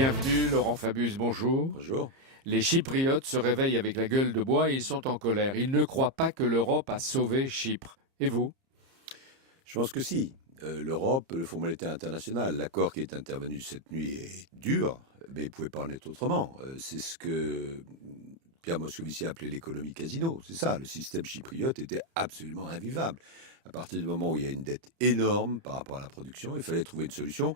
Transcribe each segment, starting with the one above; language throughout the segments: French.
Bienvenue, Laurent Fabius, bonjour. Bonjour. Les Chypriotes se réveillent avec la gueule de bois et ils sont en colère. Ils ne croient pas que l'Europe a sauvé Chypre. Et vous? Je pense que si. L'Europe, le Fonds monétaire international, l'accord qui est intervenu cette nuit est dur, mais il ne pouvait pas en être autrement. C'est ce que Pierre Moscovici a appelé l'économie casino. C'est ça, le système chypriote était absolument invivable. À partir du moment où il y a une dette énorme par rapport à la production, il fallait trouver une solution.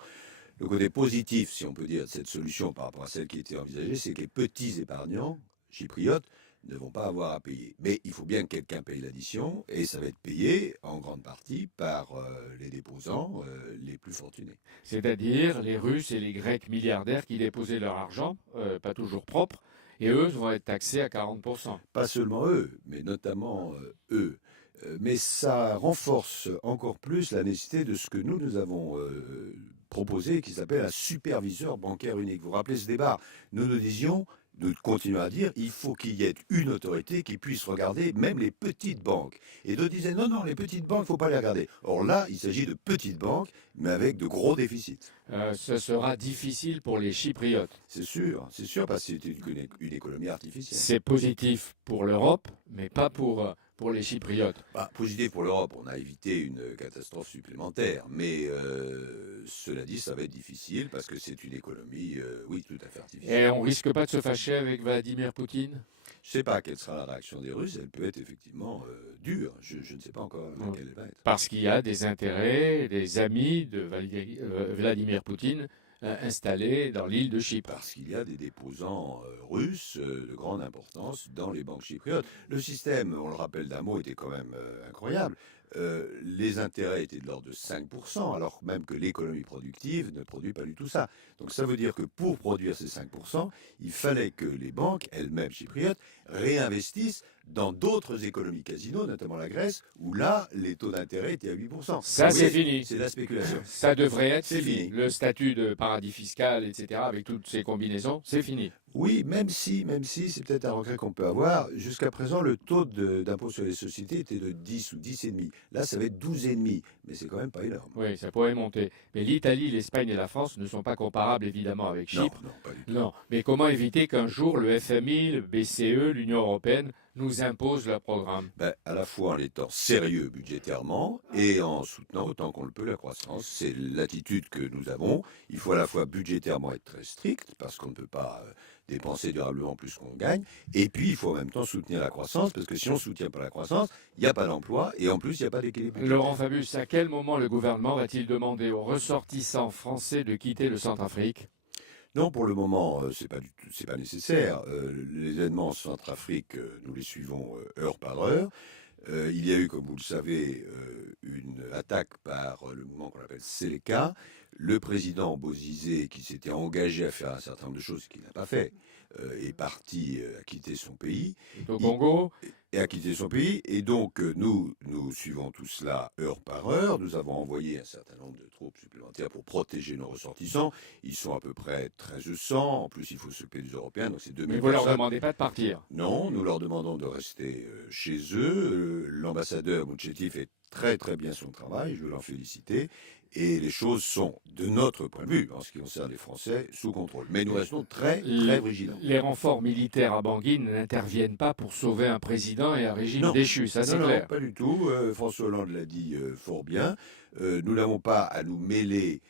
Le côté positif, si on peut dire, de cette solution par rapport à celle qui était envisagée, c'est que les petits épargnants chypriotes ne vont pas avoir à payer. Mais il faut bien que quelqu'un paye l'addition, et ça va être payé en grande partie par les déposants les plus fortunés. C'est-à-dire les Russes et les Grecs milliardaires qui déposaient leur argent, pas toujours propre, et eux vont être taxés à 40%. Pas seulement eux, mais notamment eux. Mais ça renforce encore plus la nécessité de ce que nous avons proposé, qui s'appelle un superviseur bancaire unique. Vous vous rappelez ce débat? Nous disions, nous continuons à dire, il faut qu'il y ait une autorité qui puisse regarder même les petites banques. Et d'autres disaient, non, non, les petites banques, il ne faut pas les regarder. Or là, il s'agit de petites banques, mais avec de gros déficits. Ce sera difficile pour les Chypriotes. C'est sûr, parce que c'est une économie artificielle. C'est positif pour l'Europe, mais pas pour les Chypriotes. Positif pour l'Europe, on a évité une catastrophe supplémentaire, mais cela dit, ça va être difficile parce que c'est une économie, oui, tout à fait artificielle. Et on risque pas de se fâcher avec Vladimir Poutine? Je ne sais pas quelle sera la réaction des Russes, elle peut être effectivement dure, je ne sais pas encore laquelle elle va être. Parce qu'il y a des intérêts, des amis de Vladimir Poutine installés dans l'île de Chypre. Parce qu'il y a des déposants russes de grande importance dans les banques chypriotes. Le système, on le rappelle d'un mot, était quand même incroyable. Les intérêts étaient de l'ordre de 5%, alors même que l'économie productive ne produit pas du tout ça. Donc ça veut dire que pour produire ces 5%, il fallait que les banques, elles-mêmes chypriotes, réinvestissent dans d'autres économies casino, notamment la Grèce, où là, les taux d'intérêt étaient à 8%. Ça, c'est fini. C'est de la spéculation. Ça devrait être C'est fini. fini. Le statut de paradis fiscal, etc., avec toutes ces combinaisons, c'est fini. Oui, même si, c'est peut-être un regret qu'on peut avoir. Jusqu'à présent, le taux d'impôt sur les sociétés était de 10 ou 10,5. Là, ça va être 12,5. Mais c'est quand même pas énorme. Oui, ça pourrait monter. Mais l'Italie, l'Espagne et la France ne sont pas comparables, évidemment, avec Chypre. Non, pas du tout. Non. Mais comment éviter qu'un jour le FMI, le BCE, l'Union européenne nous imposent leur programme? À la fois en étant sérieux budgétairement et en soutenant autant qu'on le peut la croissance. C'est l'attitude que nous avons. Il faut à la fois budgétairement être très strict, parce qu'on ne peut pas dépenser durablement plus qu'on gagne. Et puis, il faut en même temps soutenir la croissance, parce que si on ne soutient pas la croissance, il n'y a pas d'emploi et en plus, il n'y a pas d'équilibre. Laurent Fabius, à quel moment le gouvernement va-t-il demander aux ressortissants français de quitter le Centrafrique? Non, pour le moment, c'est pas nécessaire. Les événements en Centrafrique, nous les suivons heure par heure. Il y a eu, comme vous le savez, une attaque par le mouvement qu'on appelle Seleka. Le président Bozizé, qui s'était engagé à faire un certain nombre de choses qu'il n'a pas fait, est parti à quitter son pays. Au Congo? Et a quitté son pays. Et donc, nous suivons tout cela heure par heure. Nous avons envoyé un certain nombre de troupes supplémentaires pour protéger nos ressortissants. Ils sont à peu près 1300. En plus, il faut s'occuper des Européens. Donc, c'est 2000 Mais vous leur personnes. demandez pas de partir? Non, nous leur demandons de rester chez eux. L'ambassadeur Mouchetif fait très très bien son travail. Je veux l'en féliciter. Et les choses sont, de notre point de vue, en ce qui concerne les Français, sous contrôle. Mais nous restons très très vigilants. Les renforts militaires à Bangui n'interviennent pas pour sauver un président et un régime déchu, ça c'est clair. Non, pas du tout. François Hollande l'a dit fort bien. Nous n'avons pas à nous mêler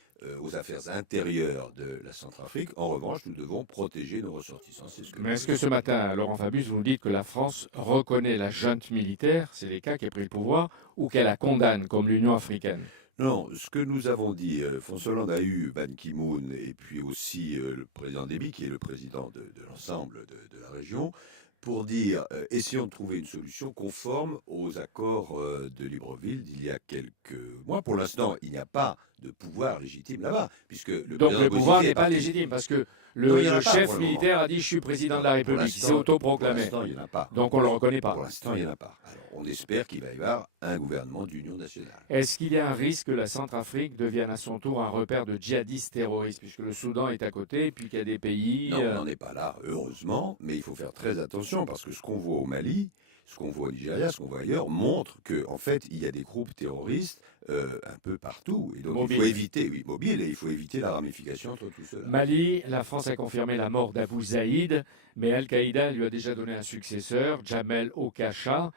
aux affaires intérieures de la Centrafrique. En revanche, nous devons protéger nos ressortissants. Mais est-ce que ce matin, Laurent Fabius, vous nous dites que la France reconnaît la junte militaire, c'est les cas qui a pris le pouvoir, ou qu'elle la condamne, comme l'Union africaine? Non, ce que nous avons dit, François Hollande a eu Ban Ki-moon et puis aussi le président Déby, qui est le président de l'ensemble de la région, pour dire essayons de trouver une solution conforme aux accords de Libreville d'il y a quelques mois. Pour l'instant, il n'y a pas de pouvoir légitime là-bas, puisque Donc le pouvoir n'est pas légitime, parce que le chef militaire a dit « je suis président de la République », il s'est autoproclamé. Pour l'instant, il n'y en a pas. Donc on ne le reconnaît pas. Pour l'instant, il n'y en a pas. Alors, on espère qu'il va y avoir un gouvernement d'union nationale. Est-ce qu'il y a un risque que la Centrafrique devienne à son tour un repère de djihadistes terroristes, puisque le Soudan est à côté, puis qu'il y a des pays... Non, on n'en est pas là, heureusement, mais il faut faire très attention, parce que ce qu'on voit au Mali, ce qu'on voit au Nigeria, ce qu'on voit ailleurs, montre qu'en fait, il y a des groupes terroristes un peu partout. Et donc, il faut éviter, mobile, et il faut éviter la ramification entre tout cela. Mali, la France a confirmé la mort d'Abou Zaïd, mais Al-Qaïda lui a déjà donné un successeur, Jamel Okacha,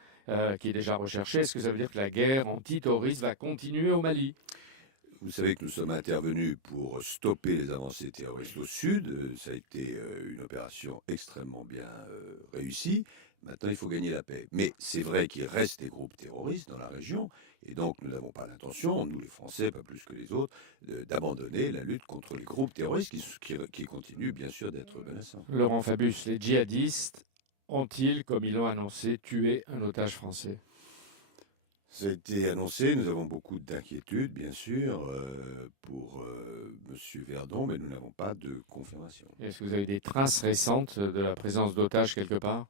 qui est déjà recherché. Est-ce que ça veut dire que la guerre antiterroriste va continuer au Mali? Vous savez que nous sommes intervenus pour stopper les avancées terroristes au sud. Ça a été une opération extrêmement bien réussie. Maintenant, il faut gagner la paix. Mais c'est vrai qu'il reste des groupes terroristes dans la région. Et donc, nous n'avons pas l'intention, nous les Français, pas plus que les autres, d'abandonner la lutte contre les groupes terroristes qui continuent bien sûr d'être menaçants. Laurent Fabius, les djihadistes ont-ils, comme ils l'ont annoncé, tué un otage français? Ça a été annoncé, nous avons beaucoup d'inquiétudes, bien sûr, pour M. Verdon, mais nous n'avons pas de confirmation. Est-ce que vous avez des traces récentes de la présence d'otages quelque part?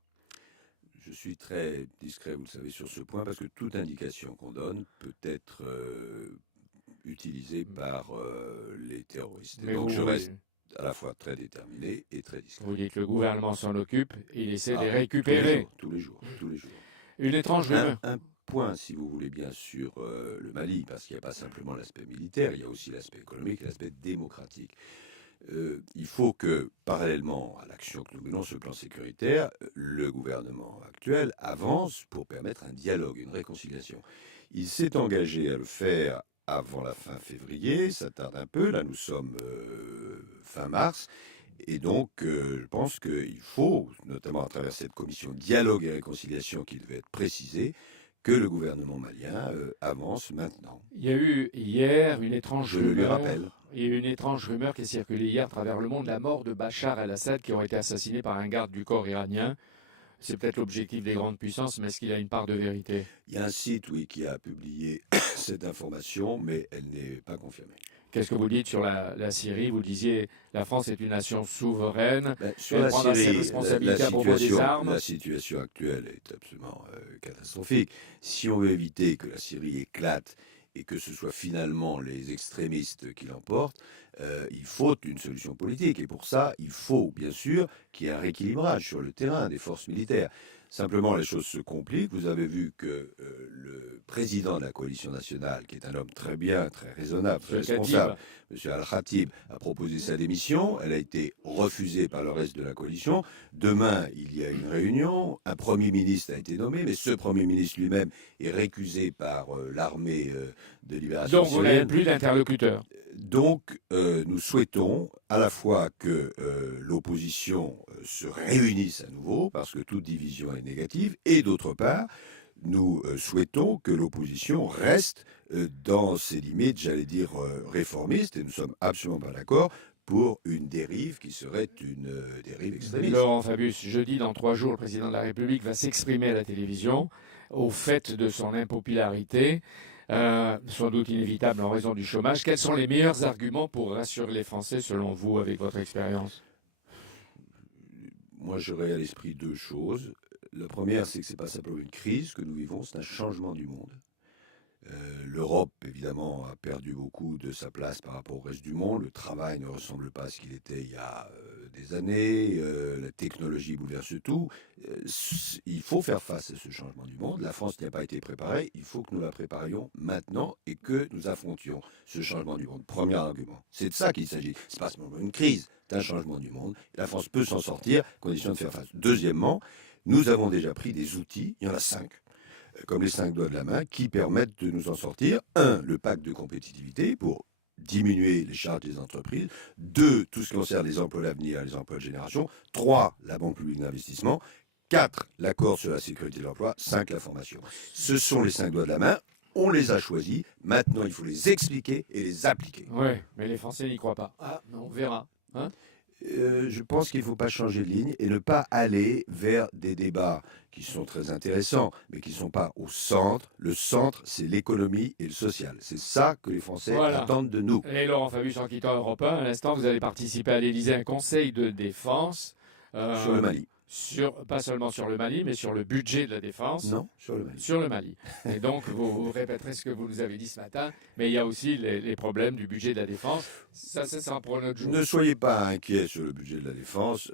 Je suis très discret, vous le savez, sur ce point, parce que toute indication qu'on donne peut être utilisée par les terroristes. Et donc je reste à la fois très déterminé et très discret. Vous dites que le gouvernement s'en occupe, il essaie de les récupérer. Tous les jours. Une étrange rumeur. Un point, si vous voulez bien, sur le Mali, parce qu'il n'y a pas simplement l'aspect militaire, il y a aussi l'aspect économique et l'aspect démocratique. Il faut que, parallèlement à l'action que nous menons sur le plan sécuritaire, le gouvernement actuel avance pour permettre un dialogue, une réconciliation. Il s'est engagé à le faire avant la fin février, ça tarde un peu, là nous sommes fin mars, et donc je pense qu'il faut, notamment à travers cette commission dialogue et réconciliation qui devait être précisée, que le gouvernement malien avance maintenant. Il y a eu hier une étrange rumeur. Je le lui rappelle. Il y a eu une étrange rumeur qui a circulé hier à travers le monde, la mort de Bachar el-Assad qui aurait été assassiné par un garde du corps iranien. C'est peut-être l'objectif des grandes puissances, mais est-ce qu'il y a une part de vérité? Il y a un site, oui, qui a publié cette information, mais elle n'est pas confirmée. Qu'est-ce que vous dites sur la Syrie? Vous disiez la France est une nation souveraine. Sur la Syrie, la situation actuelle est absolument catastrophique. Si on veut éviter que la Syrie éclate et que ce soit finalement les extrémistes qui l'emportent, il faut une solution politique. Et pour ça, il faut bien sûr qu'il y ait un rééquilibrage sur le terrain des forces militaires. Simplement, les choses se compliquent. Vous avez vu que le président de la coalition nationale, qui est un homme très bien, très raisonnable, très responsable, M. Al-Khatib, a proposé sa démission. Elle a été refusée par le reste de la coalition. Demain, il y a une réunion. Un Premier ministre a été nommé, mais ce Premier ministre lui-même est récusé par l'armée de libération syrienne. Donc, vous n'avez plus d'interlocuteur. Donc, nous souhaitons à la fois que l'opposition se réunisse à nouveau, parce que toute division est négative, et d'autre part, nous souhaitons que l'opposition reste dans ses limites, j'allais dire, réformistes, et nous ne sommes absolument pas d'accord pour une dérive qui serait une dérive extrémiste. Laurent Fabius, jeudi, dans 3 jours, le président de la République va s'exprimer à la télévision au fait de son impopularité. Sans doute inévitable en raison du chômage. Quels sont les meilleurs arguments pour rassurer les Français, selon vous, avec votre expérience? Moi, j'aurais à l'esprit 2 choses. La première, c'est que ce n'est pas simplement une crise que nous vivons, c'est un changement du monde. L'Europe, évidemment, a perdu beaucoup de sa place par rapport au reste du monde. Le travail ne ressemble pas à ce qu'il était il y a des années. La technologie bouleverse tout. Il faut faire face à ce changement du monde. La France n'y a pas été préparée. Il faut que nous la préparions maintenant et que nous affrontions ce changement du monde. Premier argument. C'est de ça qu'il s'agit. Ce n'est pas seulement une crise, c'est un changement du monde. La France peut s'en sortir, condition de faire face. Deuxièmement, nous avons déjà pris des outils. Il y en a 5. Comme les 5 doigts de la main, qui permettent de nous en sortir. 1, le pacte de compétitivité pour diminuer les charges des entreprises. 2, tout ce qui concerne les emplois d'avenir, les emplois de génération. 3, la Banque publique d'investissement. 4, l'accord sur la sécurité de l'emploi. 5, la formation. Ce sont les 5 doigts de la main. On les a choisis. Maintenant, il faut les expliquer et les appliquer. Oui, mais les Français n'y croient pas. Ah, on verra. Hein? Je pense qu'il ne faut pas changer de ligne et ne pas aller vers des débats qui sont très intéressants, mais qui ne sont pas au centre. Le centre, c'est l'économie et le social. C'est ça que les Français attendent de nous. Et Laurent Fabius, en quittant Europe 1, à l'instant, vous avez participé à l'Élysée à un conseil de défense. Sur le Mali. pas seulement sur le Mali, mais sur le budget de la défense. Non, sur le Mali. Sur le Mali. Et donc, vous répéterez ce que vous nous avez dit ce matin, mais il y a aussi les problèmes du budget de la défense. Ça pour un autre jour. Ne soyez pas inquiets sur le budget de la défense.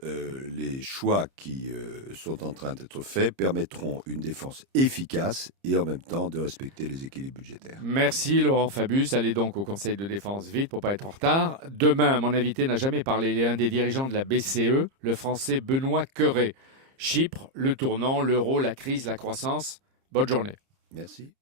Les choix qui sont en train d'être faits permettront une défense efficace et en même temps de respecter les équilibres budgétaires. Merci Laurent Fabius. Allez donc au Conseil de défense vite pour pas être en retard. Demain, mon invité n'a jamais parlé. Il est un des dirigeants de la BCE, le français Benoît Cœuré. Chypre, le tournant, l'euro, la crise, la croissance. Bonne journée. Merci.